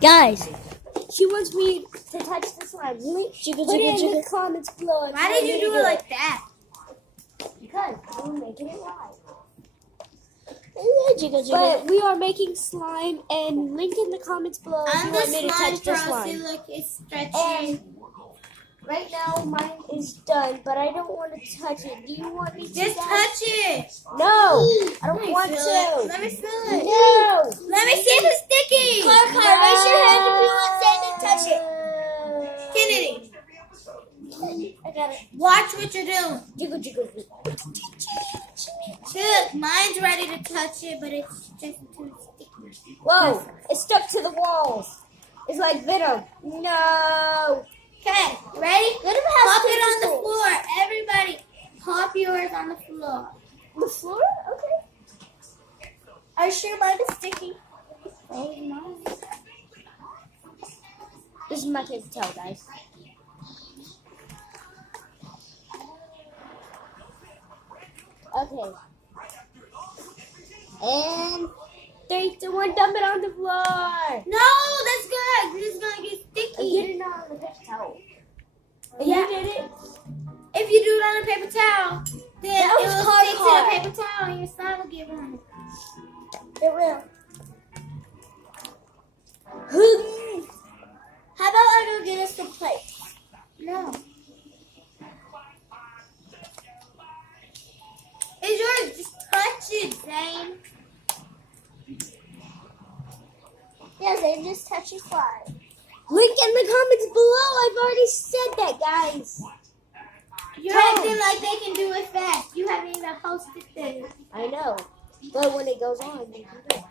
Guys, she wants me to touch the slime. Put it in the comments below. Why did you do it like that? Because we're making it live. But we are making slime, and link in the comments below if you want me to touch the slime. Look, it's stretchy. And right now mine is done, but I don't want to touch it. Do you want me to? Just touch it. No, I don't want to. Let me feel it. No. Let me see if it's sticky. Car, raise your hand if you want to touch it. Kennedy, I got it. watch what you're doing. Jiggle, jiggle. Look, mine's ready to touch it, but it's just too sticky. Whoa, it's stuck to the walls. It's like Venom. No. Okay, ready? Venom has Pop it on the tentacles. floor. Everybody, pop yours on the floor. The floor? Okay. Are you sure mine is sticky? Oh, no. This is my favorite towel, guys. Okay. And 3, 2, 1, dump it on the floor. No, that's good. This is going to get sticky. I'm getting it on the paper towel. And Yeah. you did it? If you do it on a paper towel, then That it was will hard stick to part. the paper towel and your slime will get ruined. It will. How about I go get us some plates? No. It's yours. Just touch it, Zane. Yeah, Zane, just touch your slime. Link in the comments below. I've already said that, guys. You're acting like they can do it fast. You haven't even posted this. I know. But when it goes on, you can do it.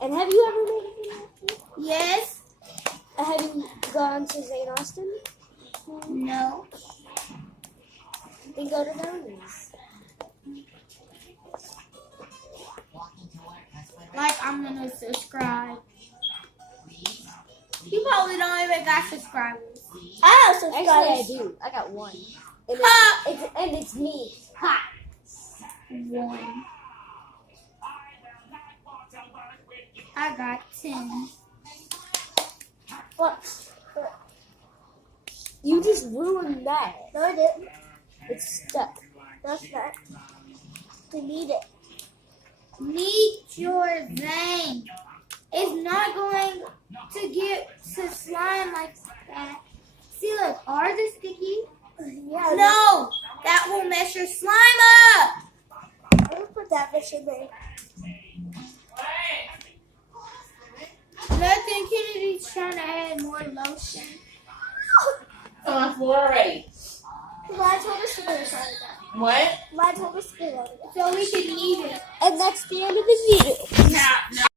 And have you ever made it? Yes. Have you gone to Zane Austen? No. Then go to Tony's. Like, I'm gonna subscribe. You probably don't even got subscribers. I have subscribers. Actually, I do. I got 1. And it's me. Ha! 1. I got 10. What? You just ruined that. No, I didn't. It's stuck. That's not. We need it. Meet your Zane. It's not going to get to slime like that. See, look, ours is sticky. Yeah. No, that will mess your slime up. I'm gonna put that fish in there. Nothing. Kennedy's trying to add more lotion. On the floor already. Mine told us to put it on it. What? Mine told us to put it on it. So we can eat it. And that's the end of the video. Now,